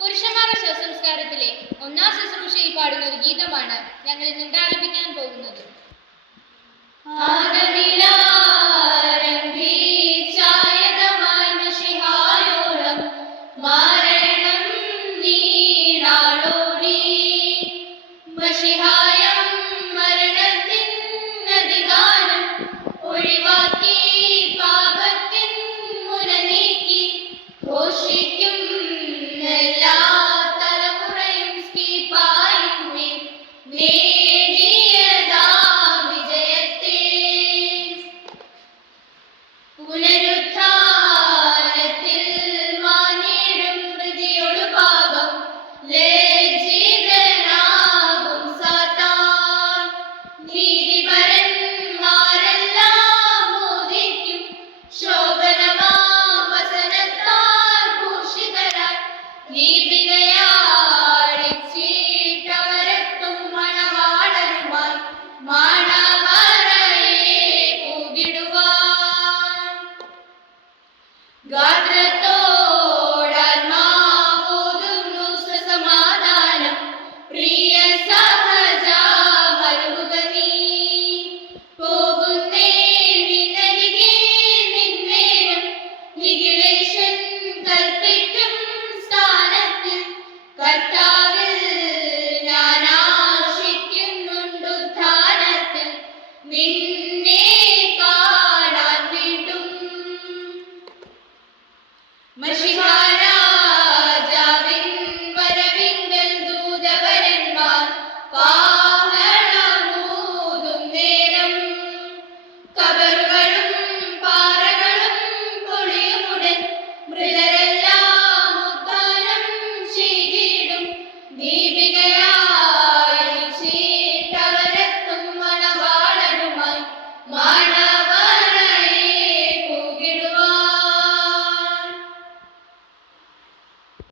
പുരുഷന്മാരുടെ ശവസംസ്കാരത്തിലെ ഒന്നാം ശുശ്രൂഷയിൽ പാടുന്ന ഒരു ഗീതമാണ് ഞങ്ങൾ ഇന്നുണ്ടാകും God When she